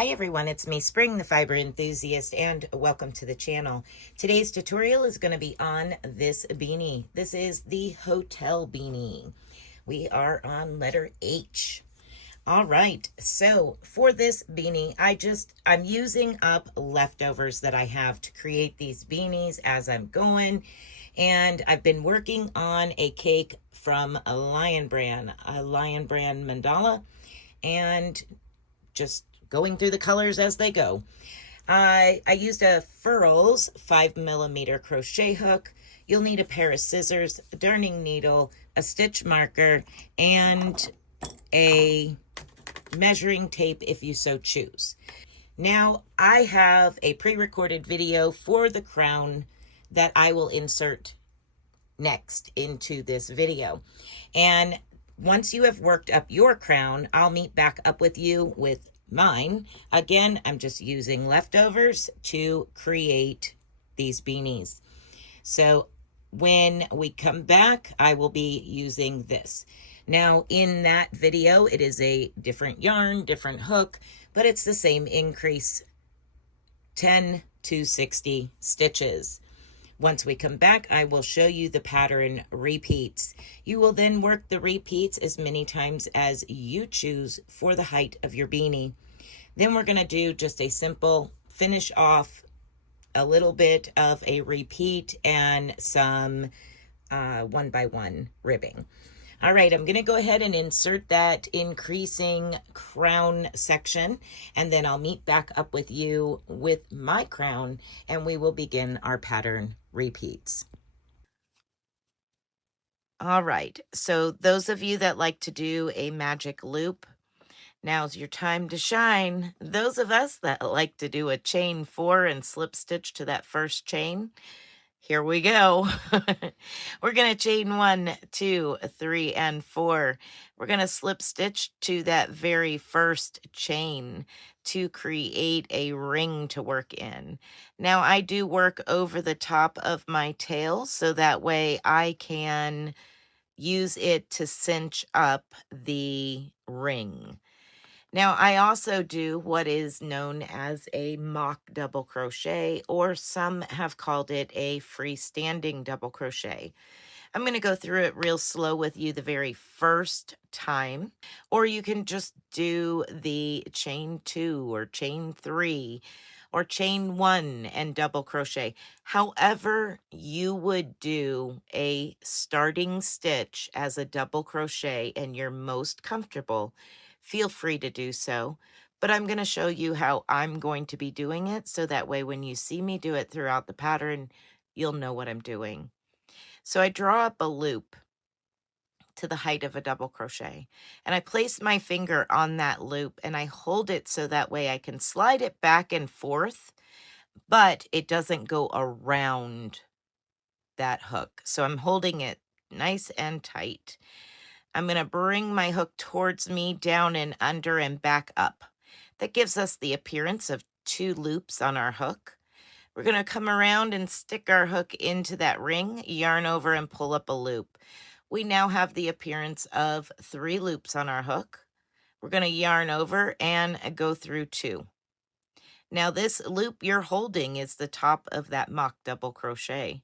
Hi everyone, it's me, Spring, the fiber enthusiast, and welcome to the channel. Today's tutorial is going to be on this beanie. This is the hotel beanie. We are on letter H. All right, so for this beanie, I'm using up leftovers that I have to create these beanies as I'm going. And I've been working on a cake from a Lion Brand mandala, and just going through the colors as they go. I used a Referral's 5mm crochet hook. You'll need a pair of scissors, a darning needle, a stitch marker, and a measuring tape if you so choose. Now, I have a pre-recorded video for the crown that I will insert next into this video. And once you have worked up your crown, I'll meet back up with you with mine. Again, I'm just using leftovers to create these beanies. So when we come back, I will be using this. Now in that video, it is a different yarn, different hook, but it's the same increase, 10 to 60 stitches. Once we come back, I will show you the pattern repeats. You will then work the repeats as many times as you choose for the height of your beanie. Then we're going to do just a simple finish off, a little bit of a repeat, and some 1x1 ribbing. All right, I'm going to go ahead and insert that increasing crown section, and then I'll meet back up with you with my crown, and we will begin our pattern repeats. All right, so those of you that like to do a magic loop, now's your time to shine. Those of us that like to do a chain 4 and slip stitch to that first chain, here we go. We're going to chain 1, 2, 3, and 4. We're going to slip stitch to that very first chain to create a ring to work in. Now I do work over the top of my tail so that way I can use it to cinch up the ring. Now, I also do what is known as a mock double crochet, or some have called it a freestanding double crochet. I'm going to go through it real slow with you the very first time, or you can just do the chain 2 or chain 3 or chain 1 and double crochet. However you would do a starting stitch as a double crochet and you're most comfortable, feel free to do so. But I'm going to show you how I'm going to be doing it, so that way when you see me do it throughout the pattern, you'll know what I'm doing. So I draw up a loop to the height of a double crochet, and I place my finger on that loop and I hold it so that way I can slide it back and forth, but it doesn't go around that hook. So I'm holding it nice and tight. I'm going to bring my hook towards me, down and under and back up. That gives us the appearance of 2 loops on our hook. We're going to come around and stick our hook into that ring, yarn over and pull up a loop. We now have the appearance of 3 loops on our hook. We're going to yarn over and go through 2. Now this loop you're holding is the top of that mock double crochet.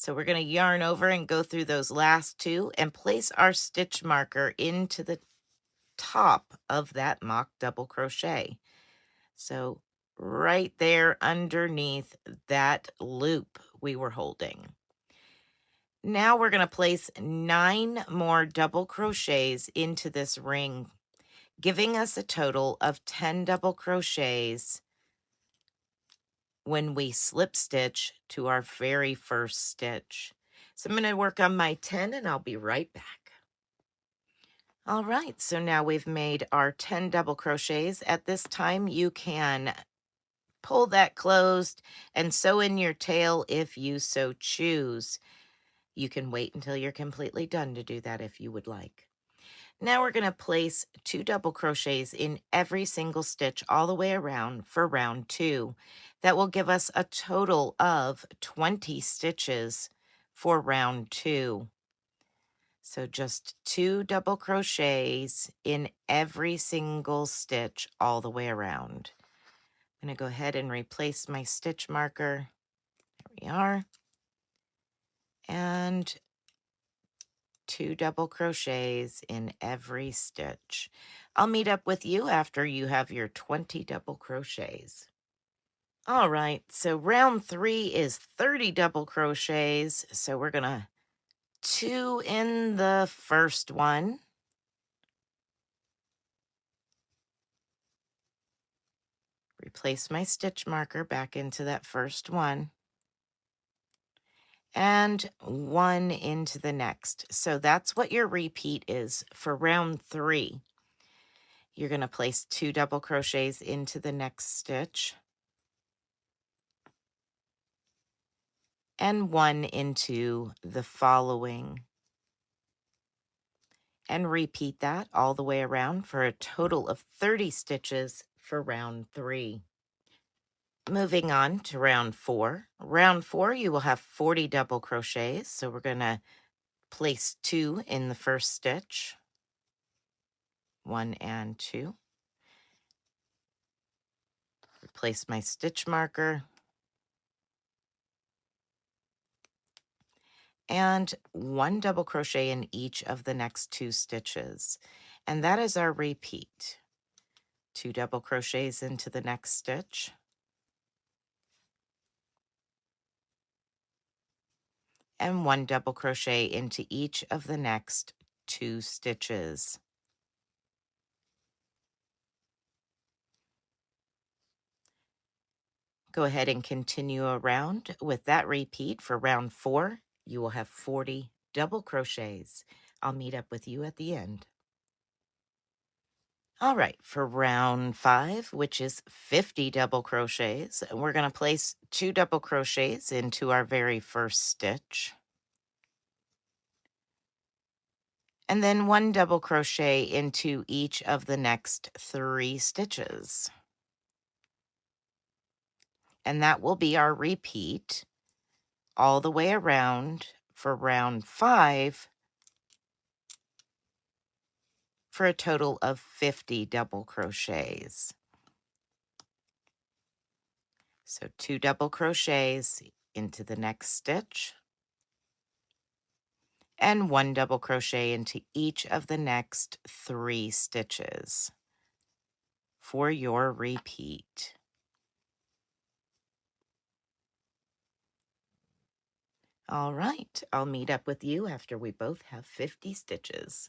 So we're going to yarn over and go through those last 2 and place our stitch marker into the top of that mock double crochet. So right there underneath that loop we were holding. Now we're going to place 9 more double crochets into this ring, giving us a total of 10 double crochets when we slip stitch to our very first stitch. So I'm going to work on my 10 and I'll be right back. All right, so now we've made our 10 double crochets. At this time, you can pull that closed and sew in your tail if you so choose. You can wait until you're completely done to do that if you would like. Now we're going to place 2 double crochets in every single stitch all the way around for round 2. That will give us a total of 20 stitches for round 2. So just 2 double crochets in every single stitch all the way around. I'm going to go ahead and replace my stitch marker. There we are. And 2 double crochets in every stitch. I'll meet up with you after you have your 20 double crochets. All right, so round 3 is 30 double crochets. So we're gonna 2 in the first one. Replace my stitch marker back into that first one. And 1 into the next. So that's what your repeat is for round 3. You're going to place 2 double crochets into the next stitch and 1 into the following. And repeat that all the way around for a total of 30 stitches for round 3. Moving on to round 4. Round 4, you will have 40 double crochets. So we're going to place 2 in the first stitch, 1 and 2. Replace my stitch marker. And 1 double crochet in each of the next 2 stitches. And that is our repeat. 2 double crochets into the next stitch. And 1 double crochet into each of the next 2 stitches. Go ahead and continue around with that repeat for round 4. You will have 40 double crochets. I'll meet up with you at the end. All right, for round 5, which is 50 double crochets, we're going to place 2 double crochets into our very first stitch. And then 1 double crochet into each of the next 3 stitches. And that will be our repeat all the way around for round 5 for a total of 50 double crochets. So 2 double crochets into the next stitch and 1 double crochet into each of the next 3 stitches for your repeat. All right, I'll meet up with you after we both have 50 stitches.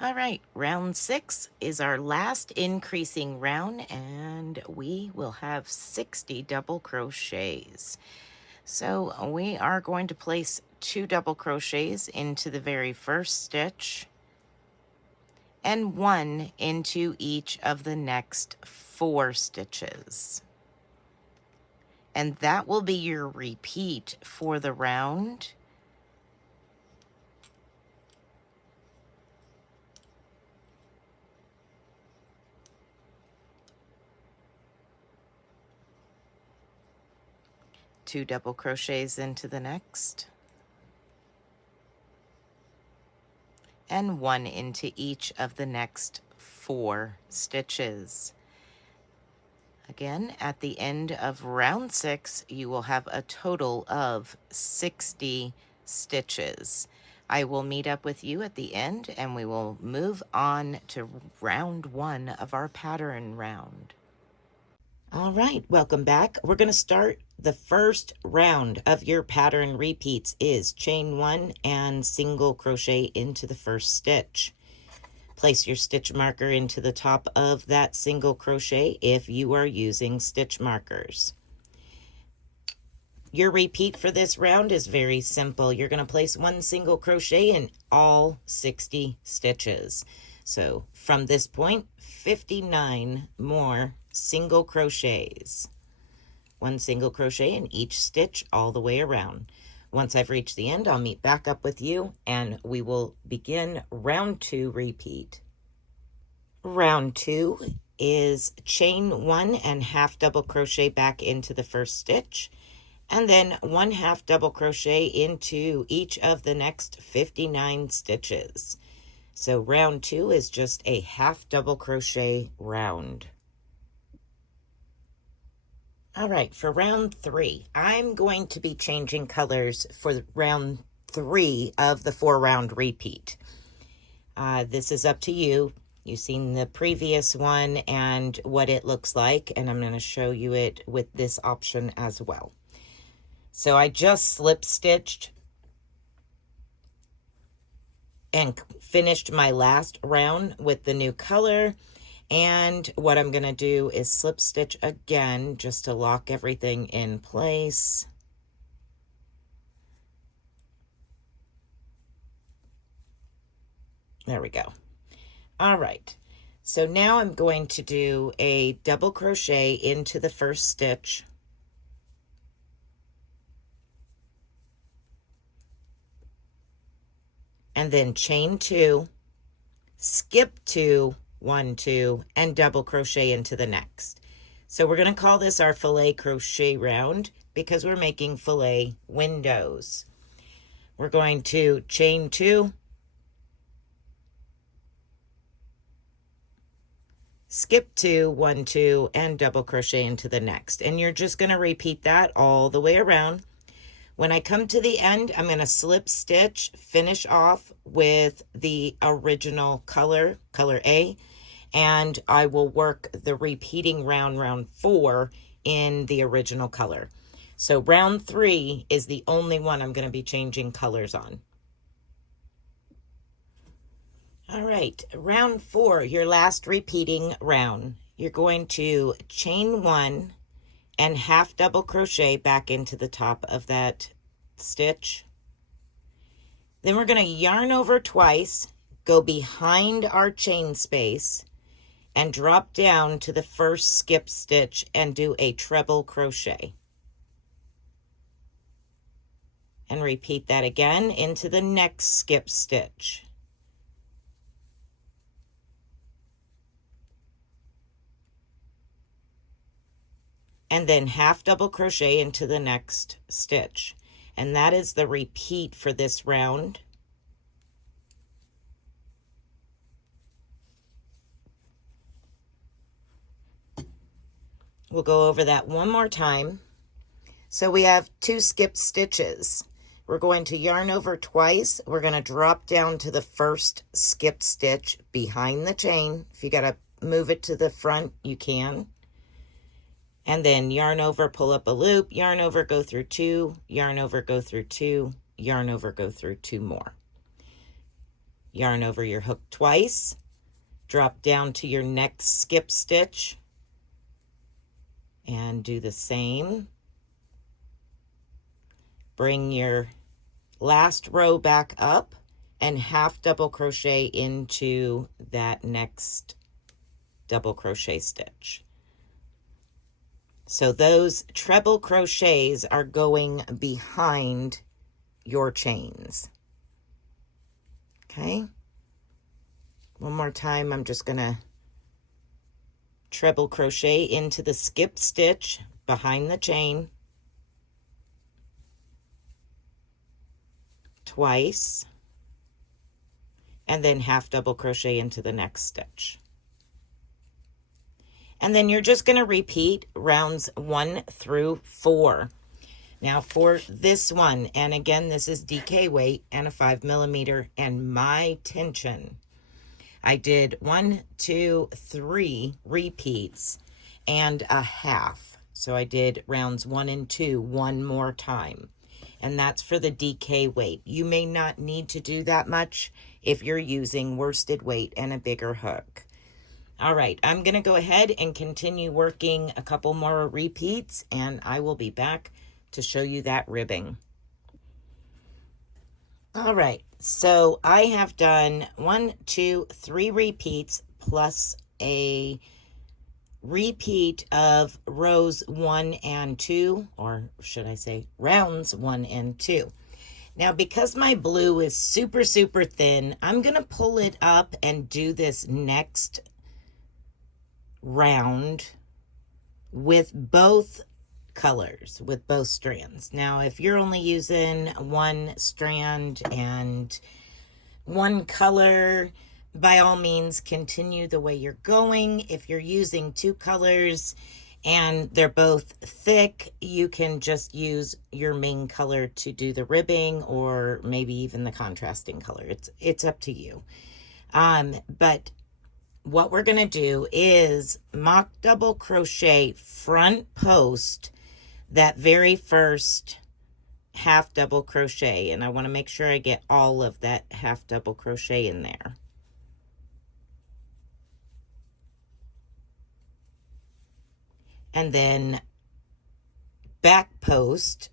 All right, round 6 is our last increasing round, and we will have 60 double crochets. So we are going to place 2 double crochets into the very first stitch and 1 into each of the next 4 stitches. And that will be your repeat for the round. Two double crochets into the next. And 1 into each of the next 4 stitches. Again, at the end of round 6, you will have a total of 60 stitches. I will meet up with you at the end and we will move on to round 1 of our pattern round. All right, welcome back. We're going to start the first round of your pattern repeats is chain 1 and single crochet into the first stitch. Place your stitch marker into the top of that single crochet if you are using stitch markers. Your repeat for this round is very simple. You're going to place 1 single crochet in all 60 stitches. So from this point, 59 more single crochets. 1 single crochet in each stitch all the way around. Once I've reached the end, I'll meet back up with you and we will begin round 2 repeat. Round 2 is chain 1 and half double crochet back into the first stitch, and then 1 half double crochet into each of the next 59 stitches. So round 2 is just a half double crochet round. All right, for round 3, I'm going to be changing colors for round 3 of the 4-round repeat. This is up to you. You've seen the previous one and what it looks like, and I'm going to show you it with this option as well. So I just slip stitched and finished my last round with the new color. And what I'm going to do is slip stitch again just to lock everything in place. There we go. All right. So now I'm going to do a double crochet into the first stitch. And then chain 2, skip 2, 1, 2, and double crochet into the next. So we're going to call this our filet crochet round because we're making filet windows. We're going to chain 2, skip 2, 1, 2, and double crochet into the next. And you're just going to repeat that all the way around. When I come to the end, I'm going to slip stitch, finish off with the original color, color A, and I will work the repeating round 4, in the original color. So round 3 is the only one I'm going to be changing colors on. All right, round 4, your last repeating round. You're going to chain 1 and half double crochet back into the top of that stitch. Then we're going to yarn over twice, go behind our chain space, and drop down to the first skip stitch and do a treble crochet. And repeat that again into the next skip stitch. And then half double crochet into the next stitch. And that is the repeat for this round. We'll go over that one more time. So we have 2 skip stitches. We're going to yarn over twice. We're going to drop down to the first skip stitch behind the chain. If you got to move it to the front, you can. And then yarn over, pull up a loop, yarn over, go through 2, yarn over, go through 2, yarn over, go through 2 more. Yarn over your hook twice, drop down to your next skip stitch, and do the same. Bring your last row back up and half double crochet into that next double crochet stitch. So those treble crochets are going behind your chains. Okay. One more time, I'm just going to treble crochet into the skip stitch behind the chain twice, and then half double crochet into the next stitch. And then you're just going to repeat rounds 1 through 4. Now for this one, and again, this is DK weight and a 5mm and my tension. I did 1, 2, 3 repeats and a half. So I did rounds 1 and 2 one more time. And that's for the DK weight. You may not need to do that much if you're using worsted weight and a bigger hook. All right, I'm going to go ahead and continue working a couple more repeats, and I will be back to show you that ribbing. All right, so I have done 1, 2, 3 repeats plus a repeat of rows 1 and 2, or should I say rounds 1 and 2. Now, because my blue is super, super thin, I'm going to pull it up and do this next round with both colors, with both strands. Now, if you're only using one strand and one color, by all means, continue the way you're going. If you're using 2 colors and they're both thick. You can just use your main color to do the ribbing, or maybe even the contrasting color. It's up to you. But what we're going to do is mock double crochet front post that very first half double crochet, and I want to make sure I get all of that half double crochet in there. And then back post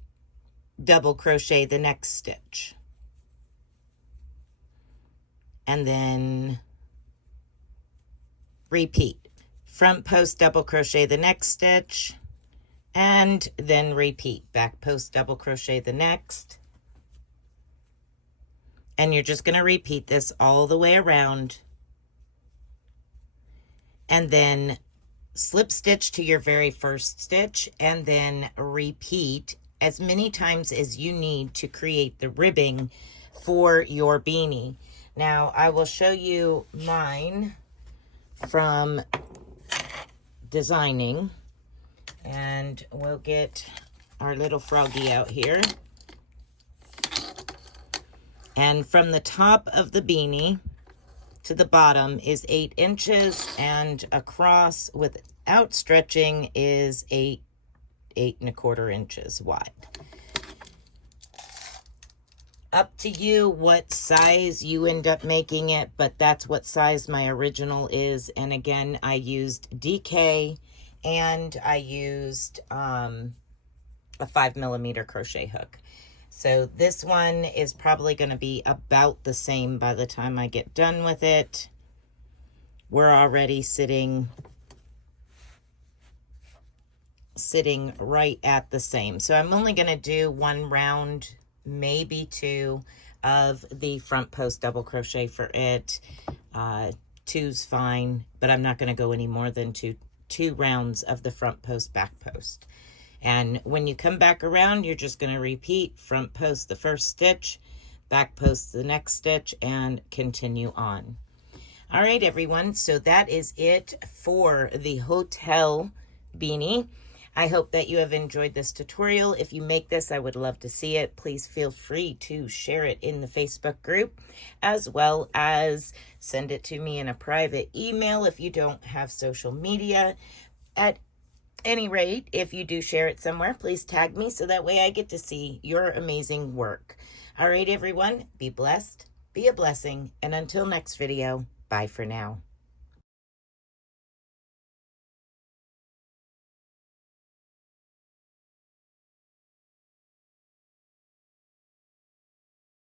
double crochet the next stitch, and then repeat. Front post double crochet the next stitch, and then repeat. Back post double crochet the next, and you're just going to repeat this all the way around, and then slip stitch to your very first stitch, and then repeat as many times as you need to create the ribbing for your beanie. Now I will show you mine from designing, and we'll get our little froggy out here. And from the top of the beanie to the bottom is 8 inches, and across without stretching is 8.25 inches wide. Up to you what size you end up making it, but that's what size my original is. And again, I used DK, and I used a 5mm crochet hook. So this one is probably going to be about the same by the time I get done with it. We're already sitting right at the same. So I'm only going to do 1 round, maybe 2 of the front post double crochet for it. 2's fine, but I'm not going to go any more than two rounds of the front post, back post. And when you come back around, you're just going to repeat front post the first stitch, back post the next stitch, and continue on. All right, everyone. So that is it for the hotel beanie. I hope that you have enjoyed this tutorial. If you make this, I would love to see it. Please feel free to share it in the Facebook group, as well as send it to me in a private email if you don't have social media. At any rate, if you do share it somewhere, please tag me so that way I get to see your amazing work. All right, everyone, be blessed, be a blessing, and until next video, bye for now.